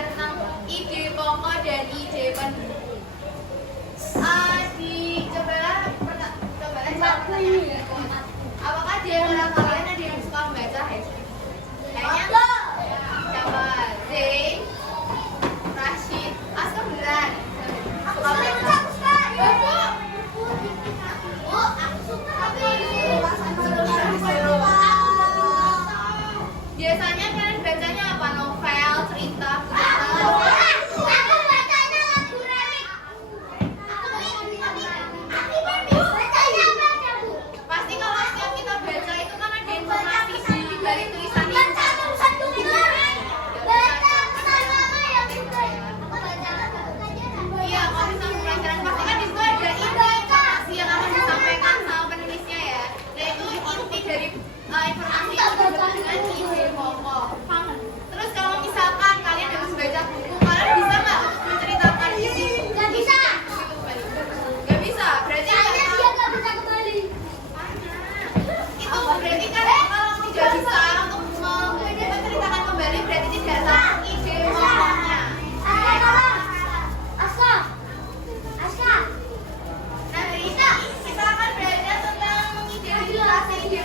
belajar tentang ide pokok dan ide pendukung. Apakah di antara kalian ada yang suka membaca? Kayaknya siapa? Zain, Rashid, Aska beneran. Aku suka. Biasanya kalian bacanya apa? Novel, cerita, pasti kalau setiap kita baca itu kan ada informasi di balik tulisan itu. Iya, kalau misalnya pelajaran pasti kan di situ ada informasi yang akan disampaikan sama penulisnya ya. Nah itu inti dari informasi yang disebut dengan ide pokok. Terus kalau misalkan kalian harus baca buku, kalian bisa nggak untuk menceritakan isi? Nggak bisa. Berarti itu berarti kan kalau tidak bisa untuk menceritakan kembali berarti tidak tahu ide pokoknya. Nah dari ini kita akan belajar tentang ide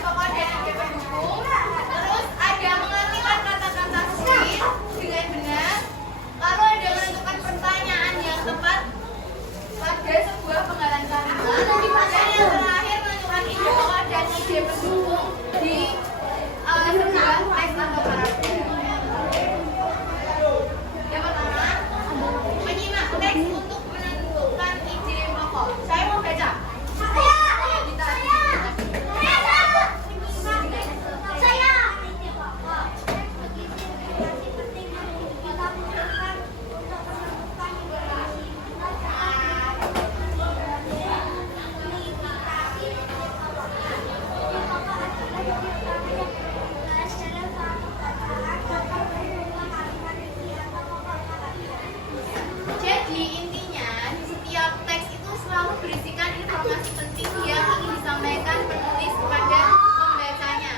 pokok dan ide pendukung. Terus ada mengartikan kata-kata sulit dengan benar. Lalu ada menentukan pertanyaan yang tepat pada sebuah penggalan kalimat. Dan yang terakhir menentukan ide pokok dan ide pendukung di sebuah teks atau paragraf. Yang pertama, menyimak teks untuk menentukan ide pokok. Saya mau baca. Jadi intinya di setiap teks itu selalu berisikan informasi penting yang ingin disampaikan penulis kepada pembacanya.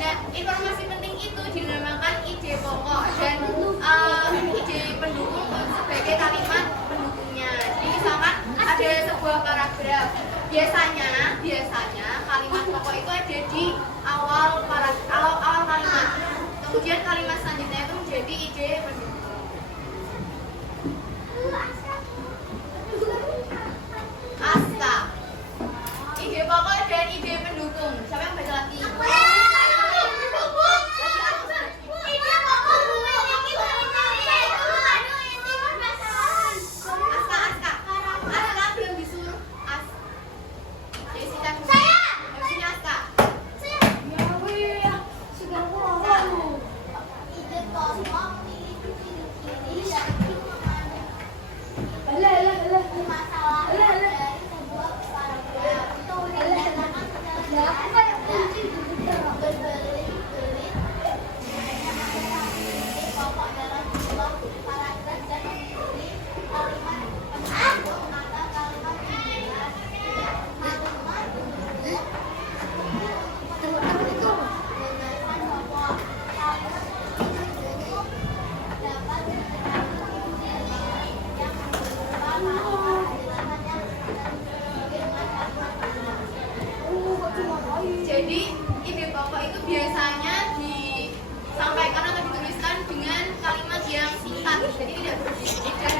Nah, informasi penting itu dinamakan ide pokok dan ide pendukung sebagai kalimat pendukungnya. Jadi misalkan ada sebuah paragraf, biasanya kalimat pokok itu ada di awal kalimat. Kemudian kalimat selanjutnya itu menjadi ide pendukung. Aska, ide pokok dan ide pendukung. Siapa yang baca lagi? Aska belum disuruh. Jessica. Yang sini Aska. Jadi ide pokok itu biasanya disampaikan atau dituliskan dengan kalimat yang singkat, jadi tidak berbisik dan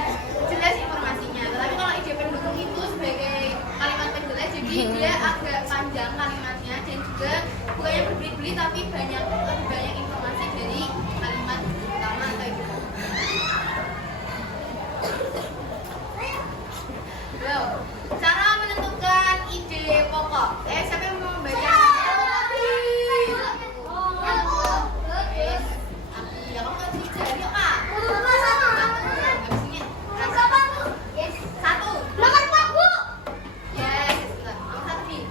jelas informasinya. Tetapi kalau ide pendukung itu sebagai kalimat penjelas, jadi dia agak panjang kalimatnya dan juga bukannya berbelit-belit tapi lebih banyak informasi dari kalimat utama atau ide pokok. Cara menentukan ide pokok. Siapa yang mau membaca? Ya kamu kan jari yuk kak. Satu. Yes. Kamu satu nih.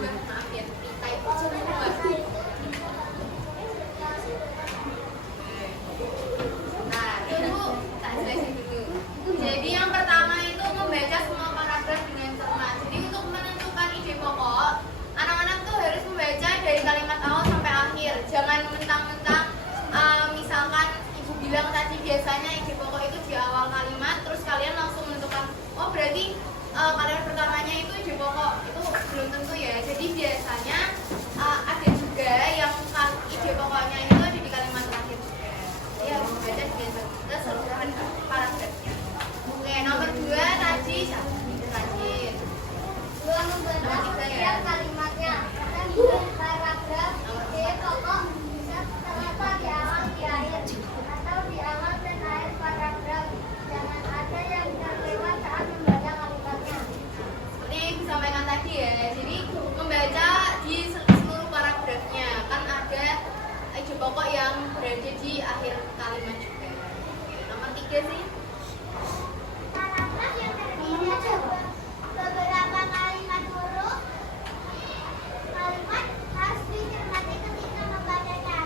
Maaf ya, kita itu biasanya ada juga yang ide pokoknya itu ada di kalimat terakhir juga. Jadi harus dibaca dengan keseluruhan paragrafnya. Oke, nomor 2 tadi siapa? Rajin. Dua memperhatikan kalimatnya dan bukan paragraf ide pokok bisa terletak di awal di akhir atau di awal dan akhir paragraf. Jangan ada yang terlewat saat membaca kalimatnya. Seperti yang disampaikan tadi ya. Jadi membaca di seluruh paragrafnya kan ada ide pokok yang berada di akhir kalimat juga. Nomor 3 sih. Paragraf yang terdiri dari beberapa kalimat huruf. Kalimat harus dicermati ketika membacanya.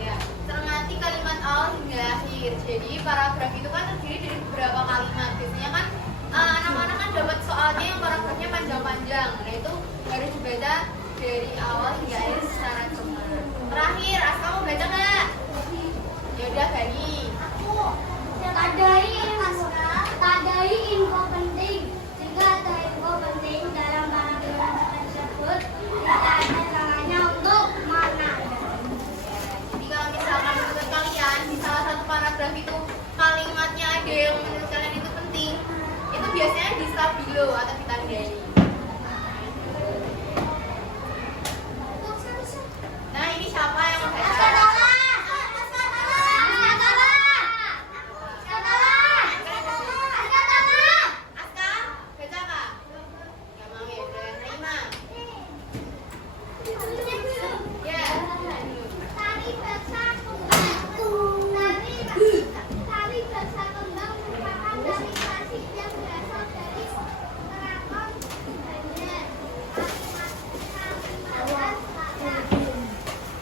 Ya, cermati kalimat awal hingga akhir. Jadi paragraf itu kan terdiri dari beberapa kalimat. Biasanya kan anak-anak kan dapat soalnya yang paragrafnya panjang-panjang. Nah itu harus dibaca dari awal hingga akhir secara cermat. Terakhir, Aska mau baca nggak? Ya udah Gani. Tadai info penting. Jika ada info penting dalam paragraf tersebut, tidak ada salahnya untuk mana. Jadi kalau misalkan menurut kalian di salah satu paragraf itu kalimatnya ada yang menurut kalian itu penting, itu biasanya di stabilo atau ditandai. Nah ini siapa yang mau baca? Aska, baca kak? Gak mau ya udah. Naima. Ya. Tari bahasa kembang merupakan tari klasik yang berasal dari keraton Banjar. Kalimat kata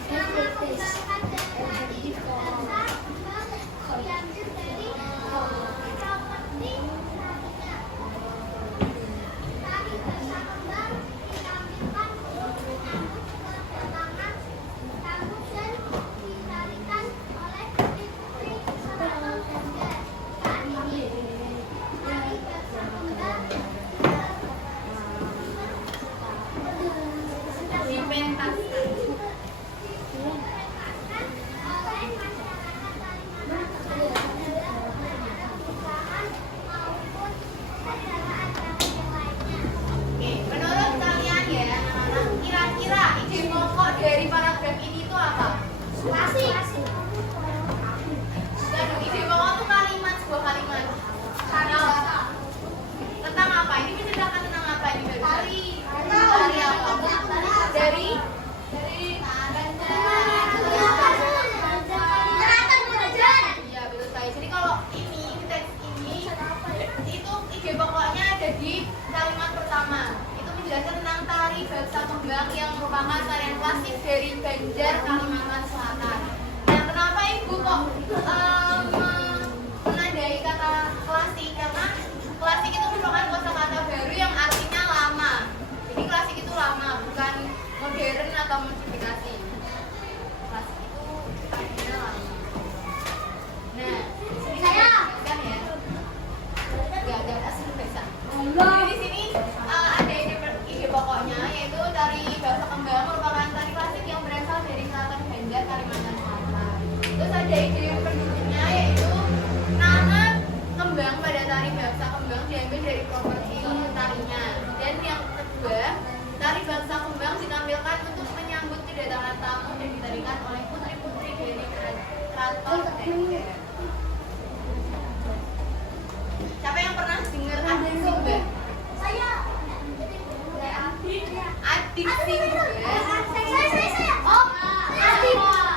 yang mengembangkan dari bahasa kembang diambil dari properti tarinya. Tari bahasa kembang ditampilkan untuk menyambut kedatangan tamu dan ditarikan oleh putri-putri keraton Banjar. Tari bahasa kembang Dipentaskan. dipentaskan oleh masyarakat Kalimantan dalam pernikahan maupun acara-acara yang lainnya. Oke, menurut kalian ya anak-anak, kira-kira ide pokok dari paragraf ini itu apa? Klasik. Dan ide pokok itu kalimat, sebuah kalimat. Nah, tentang apa? Ini menceritakan tentang apa ini? Tari. Tari apa? Dari Keraton Banjar. Iya betul sekali. Jadi kalau ini di teks ini itu ide pokoknya ada di kalimat pertama. Itu menjelaskan tentang tari bahasa kembang yang merupakan tarian klasik dari Banjar, Kalimantan Selatan. Nah, kenapa ibu kok menandai kata klasik? Karena klasik itu merupakan kosakata baru yang artinya lama. Jadi klasik itu lama, bukan modern atau modifikasi. Klasik itu artinya lama. Nah, di sini saya kan ya. Enggak asli bahasa. Jadi di sini ada ide pokoknya yaitu tari bahasa kembang merupakan tari klasik yang berasal dari selatan Banjar, Kalimantan Selatan. Terus ada ide penduduknya yaitu nama kembang pada tari bahasa kembang diambil dari properti tarinya. Dan yang kedua, tari bahasa kembang ditampilkan untuk menyambut kedatangan tamu dan ditarikan oleh putri-putri dari keraton Banjar. Siapa yang pernah dengar adik Simba? Saya. Adik Simba. Saya. Oh,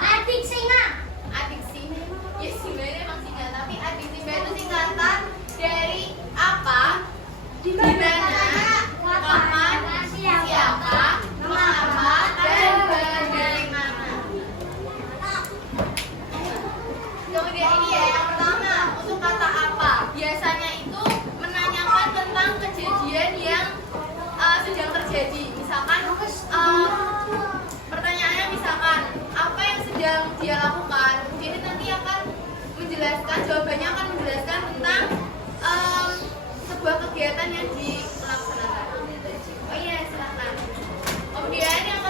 adik singa. Adik Simba. Ya Simba ini emang singa, tapi adik Simba itu singkatan dari apa? Di mana? Kapan? Siapa? Mengapa? Dan bagaimana? Kemudian ini ya yang pertama untuk kata apa? Biasanya itu menanyakan tentang kejadian yang sedang terjadi. Misalkan pertanyaannya misalkan apa yang sedang dia lakukan. Jadi nanti akan menjelaskan, jawabannya akan menjelaskan tentang sebuah kegiatan yang dilaksanakan. Oh iya, silakan. Kemudian yang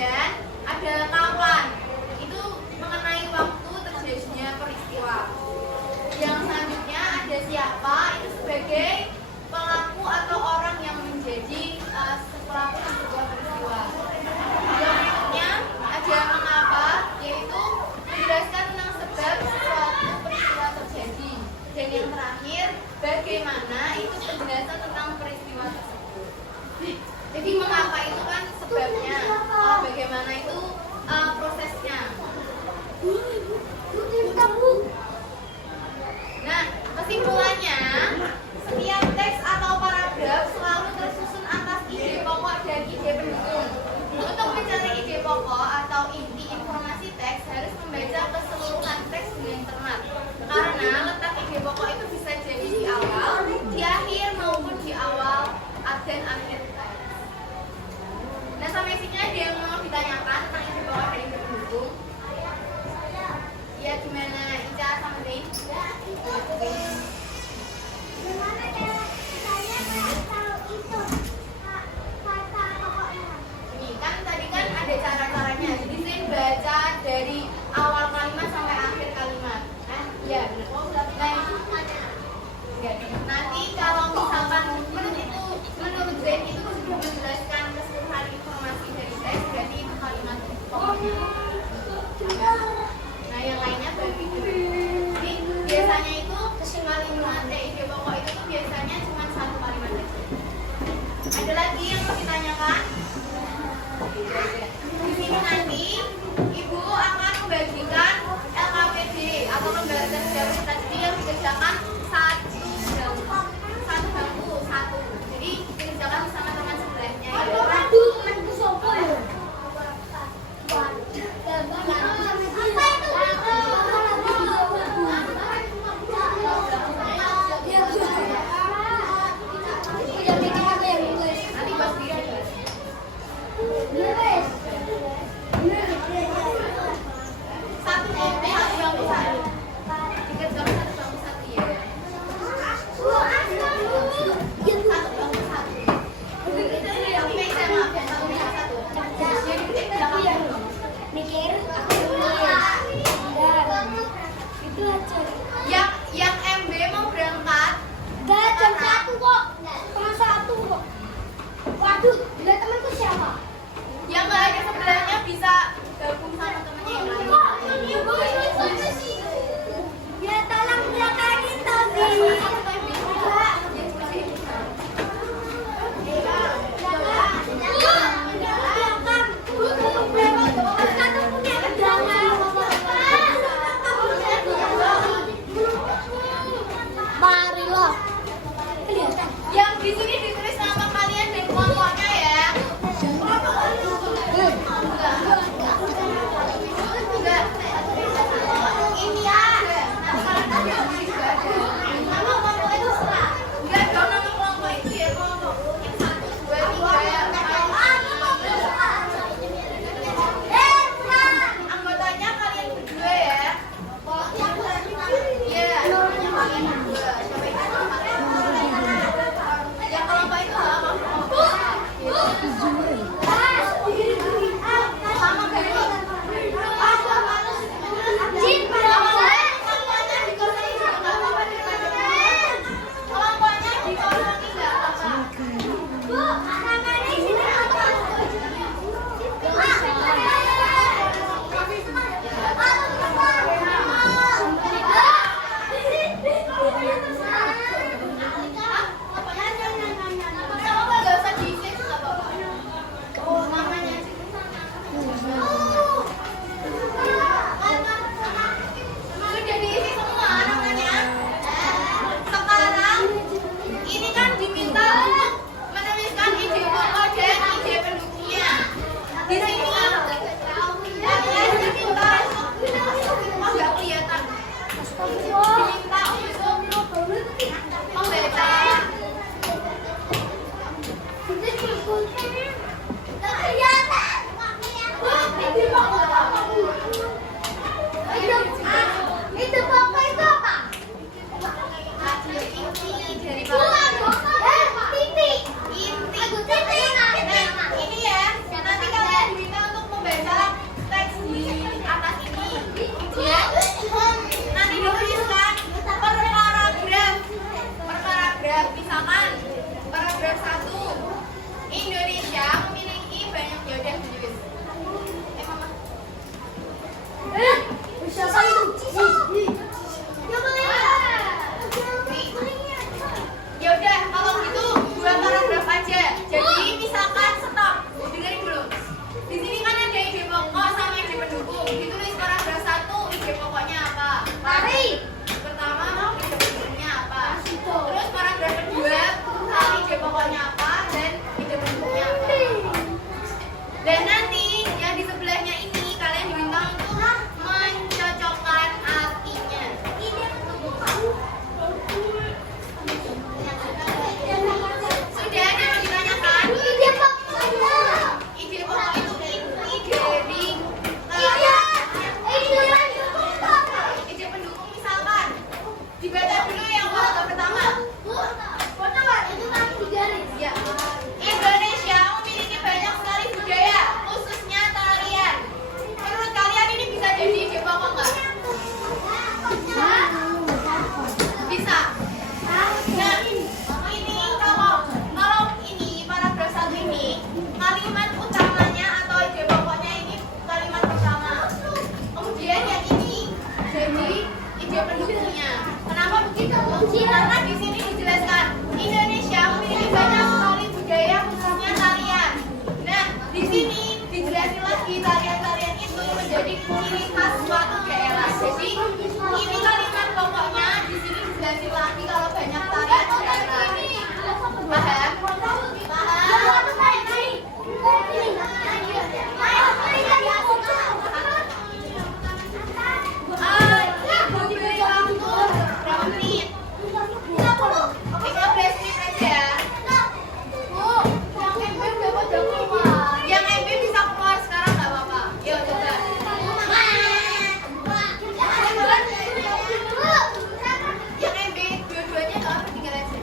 kemudian ada kapan, itu mengenai waktu terjadinya peristiwa. Yang selanjutnya ada siapa, itu sebagai pelaku atau orang yang menjadi pelaku sebuah peristiwa. Yang berikutnya ada mengapa, yaitu menjelaskan tentang sebab suatu peristiwa terjadi. Dan yang terakhir, bagaimana, itu penjelasan tentang peristiwa tersebut. Jadi mengapa itu kan sebabnya, bagaimana itu prosesnya. Nah, kesimpulannya, setiap teks atau paragraf selalu tersusun atas ide pokok dan ide pendukung. Untuk mencari ide pokok atau inti informasi teks, harus membaca keseluruhan teks dengan cermat. Karena letak ide pokok itu bisa jadi di awal, di akhir, maupun di awal dan akhir teks. Nah, sampai sini ada yang mau ditanyakan tentang ide pokok dan ide pendukung? Ya, gimana Ica sama Dei? Gimana cara saya tahu itu kata pokoknya? Ini kan tadi kan ada cara-caranya. Jadi saya baca dari awal kalimat sampai akhir kalimat. Iya benar. Nanti kalau misalkan menurut Zain itu sudah menjelaskan keseluruhan informasi dari teks, berarti itu kalimat pokoknya. Nah, yang lainnya bagi jadi biasanya itu kalimat ide pokok itu tuh biasanya cuma satu kalimat aja. Ada lagi yang mau ditanyakan? Di sini nanti Ibu akan membagikan LKPD atau lembaga kerja tadi yang dikerjakan satu bangku satu. Jadi dikerjakan bersama teman sebelahnya. Aduh, temanku sopo ya? Nanti bahas diri. Satu bangku satu. Dikerjakan satu bangku satu ya. Satu bangku satu. Tapi meja maaf ya, satu meja satu. Jadi dikerjakan dulu. Mikir aku nulis. Itu aja. Yang MB mau berangkat. Udah jam 1 kok. Setengah 1 kok. Waduh, udah temanku siapa? Yang nggak ada sebelahnya bisa gabung sama temennya yang lain. Ya tolong belakangin tapi. Marilah. Kelihatan. Yang di sini ditulis nama kalian dan kelompoknya ya. Enggak. Ini ya. Nama kelompok itu serah. Enggak dong, nama kelompok itu ya kelompok. Yang 1, 2, 3. Anggotanya kalian berdua ya. Iya, namanya kalian berdua. Siapa itu? Yang kelompok itu apa? Sama dari Jin kelompoknya dikosongin nggak apa-apa. Kelompoknya dikosongin nggak apa-apa. Bu, namanya di sini apa? Sama nggak usah diisi nggak apa-apa. Namanya aja. Sudah diisi semua namanya. Sekarang ini kan diminta untuk menuliskan ide pokok dan ide pendukungnya. Di sini kalian diminta untuk nggak kelihatan. Diminta untuk membaca. Itu pokok itu apa? Inti dari Titik. inti. Ini ya. Nanti kalian diminta untuk Jadi ini kalimat pokoknya di sini dijelasin lagi kalau banyak tarian negara. Paham? Yang MB bisa keluar sekarang nggak apa-apa. Yuk coba. Yang MB dua-duanya nggak apa, tinggal aja.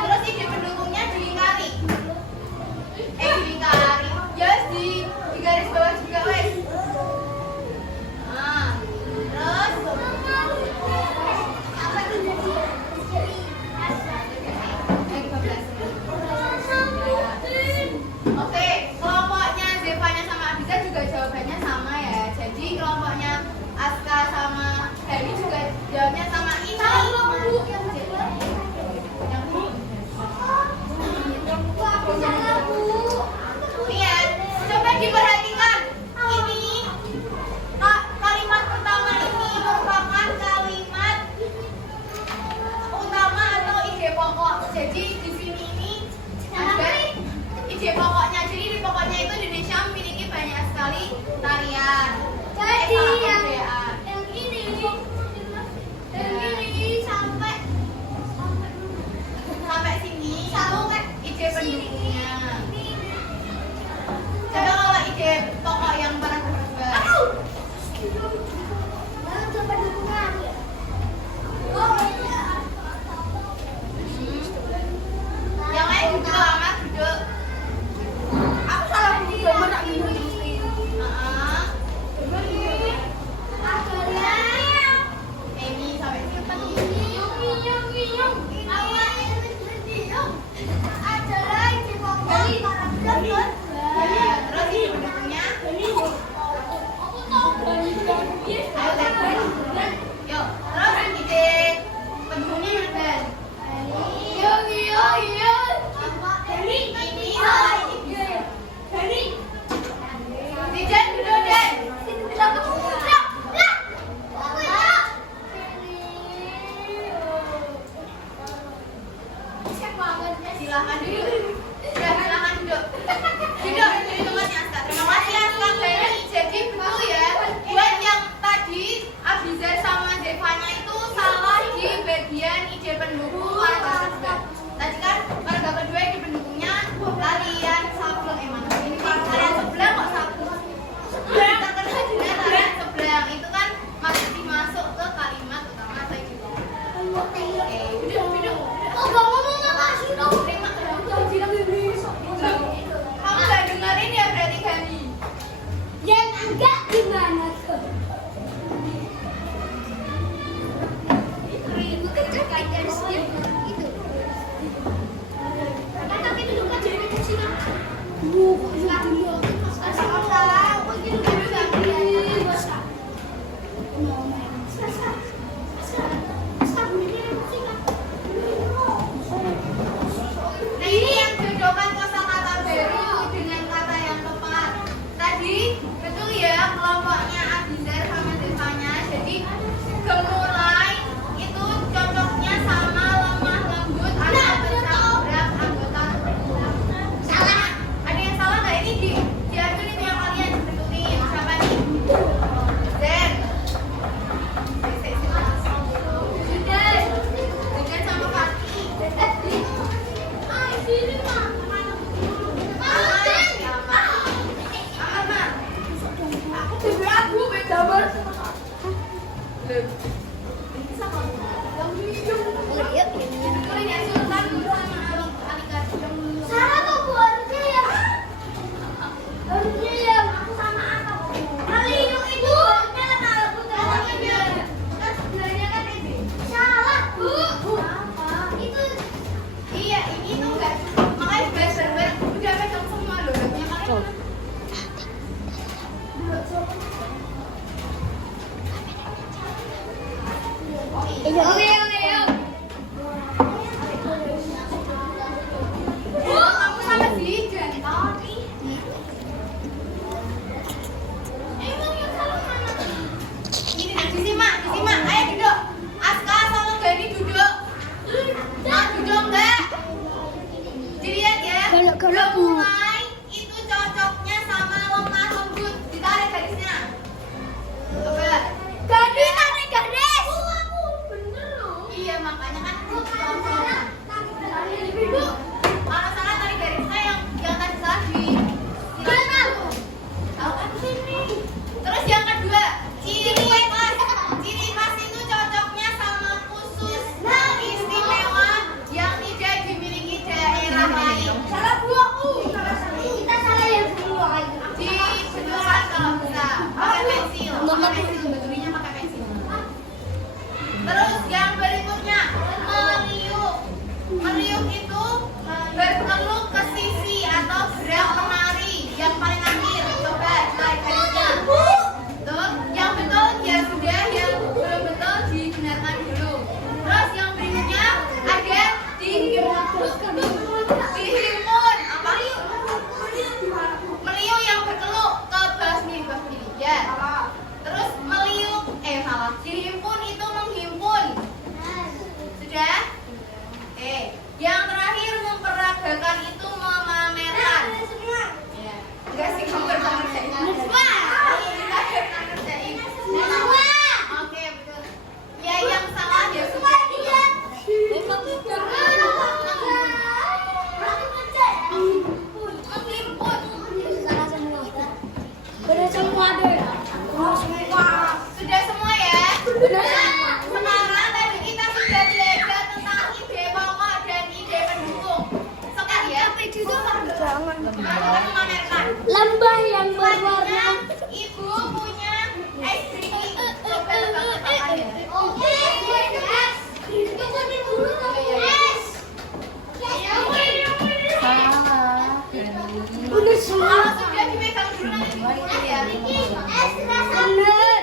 Terus ini pendukungnya Silahkan duduk. Ya, silahkan duduk. Duduk di tempatnya Aska. Terima kasih Aska Beni. Jadi betul ya, buat yang tadi Abizar sama Devanya itu salah di bagian ide pendukung paragraf kedua. Tadi kan paragraf kedua ide pendukungnya tarian sableng mana? Ini tarian sebelang kok sableng? Kita kenal dengan tarian sebelang itu kan masih dimasuk ke kalimat utama saya juga. Oke, duduk. Oh, kamu mau makasih dong. Terima kamu gak dengerin ya berarti kami. Yang enggak gimana tuh? Bukan terkait dari setiap itu. Tapi duduk aja di kursi kan. Nah ini yang jodohkan kosakata baru dengan kata yang tepat. Tadi betul ya kelompoknya Abizar sama Devanya. Jadi gemulai itu cocoknya sama lemah lembut atau bertabrak anggota tubuh. Salah. Ada yang salah nggak ini diatur itu yang kalian bentukin siapa nih? Zen. Dengan sama Fatih. Sarah tuh Bu, harusnya ya. Harusnya ya aku sama Aka. Kali itu harusnya kalau aku salah Bu. Itu Iya, ini tuh enggak makanya belajar udah pegang semua loh. Yang kalian kamu sama Zidan. emang yang salah mana? Ini disimak. Ayo duduk. Aska sama Gani duduk. Duduk enggak? Dilihat ya. Gemulai itu cocoknya sama lemah lembut. Ditarik garisnya. Coba. Gadi tarik garis. Aku bener loh. Iya, makanya kan Bu, kalau salah tarik garisnya yang tadi tadi. mana? Tahu kan sini. Terus yang kedua, ciri khas itu cocoknya sama khusus istimewa yang tidak dimiliki daerah lain. Salah Bu aku. Kita salah yang kedua. Di bentukan kalau bisa pakai pensil. Betulnya pakai pensil. Terus yang berikutnya, meriuk itu berkeluk ke sisi atau gerak menari yang paling akhir. Coba tarik garisnya. Tuh, yang betul ya sudah, yang belum betul dibenarkan dulu. Terus yang berikutnya ada dihimpun apa? Meliuk yang berkeluk ke basmi ya. Terus meliuk salah. Dihimpun itu menghimpun. Sudah? Yang terakhir memperagakan itu memamerkan. Ya. Enggak sih kamu ngerjain. Oke, betul. Ya yang salah ya sudah. Menghimpun. Sudah semua ya? Sekarang tadi kita sudah belajar tentang ide pokok dan ide pendukung. Sekarang ya, memamerkan. Lembah yang berwarna Selanjutnya, ibu punya es krim. Coba tebak-tebakannya. Udah semua. Kalau sudah dipegang dulu nanti dibuka ya. Bener.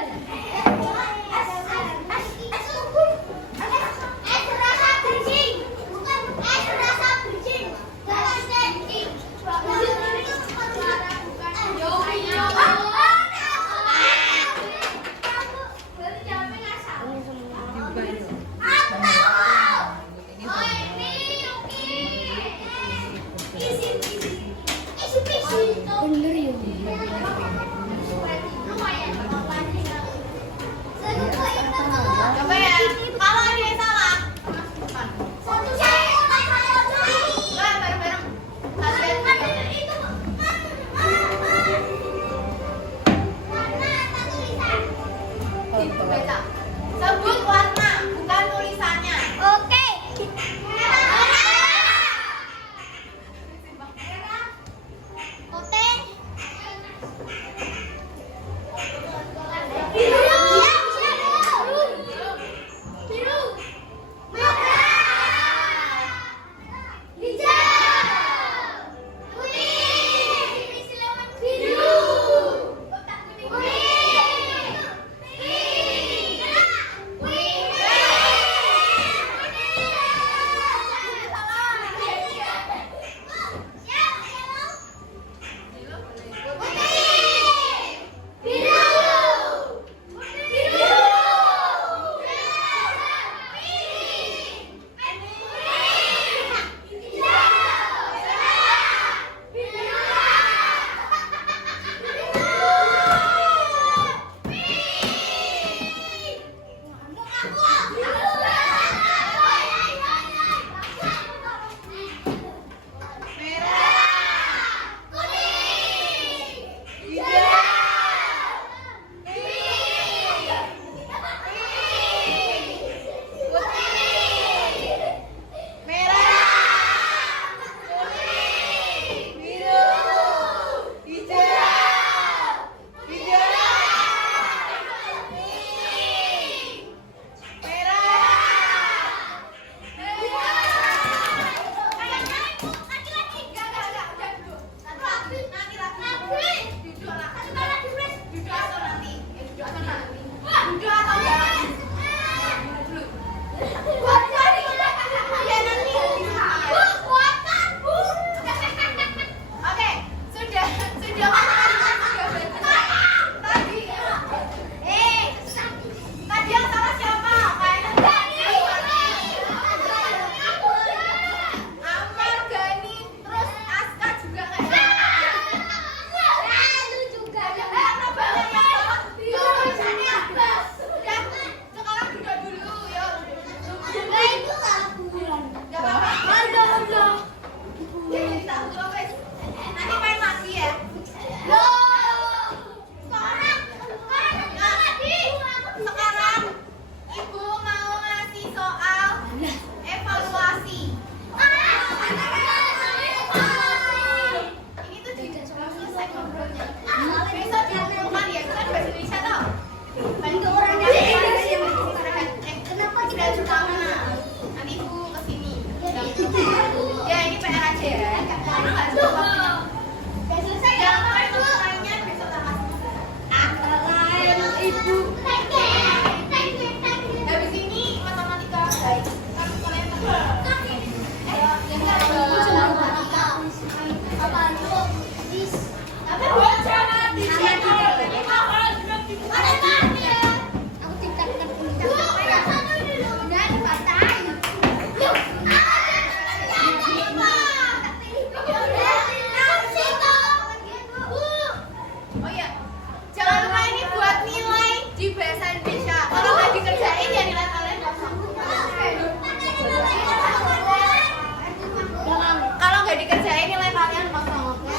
dikerjain nilai kalian kosong, oke?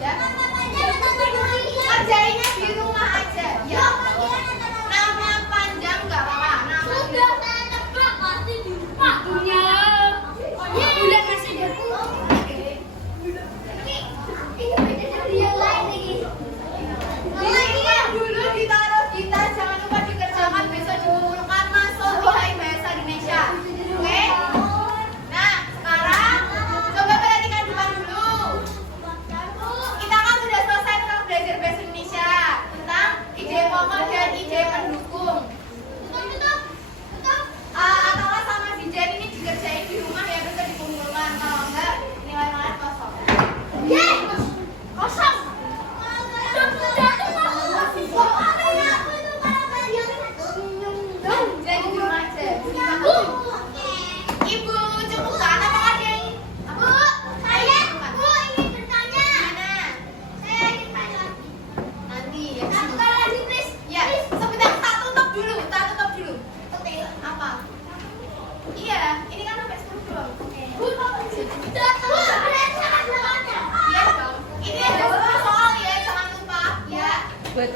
Ya. Kerjainnya di rumah aja. Ya. Nama panjang nggak apa-apa. Nama dulu ditaruh di tas, jangan lupa dikerjakan, besok dikumpulkan masuk nilai bahasa Indonesia. Oke? Nah, sekarang coba perhatikan depan dulu. Kita kan sudah selesai tentang belajar bahasa Indonesia, tentang ide pokok dan ide pendukung. Atau sama Dijan ini dikerjain di rumah ya, besok dikumpulkan. Kalau enggak, nilai kalian kosong. Kosong. Jadi di rumah aja. Ibu, cukupkan apa ada yang nanti ya. Ya, sebentar, tak tutup dulu. Apa? Iya, ini kan sampai 10 doang. Iya dong. Ini ada 10 soal ya, jangan lupa. Ya. Buat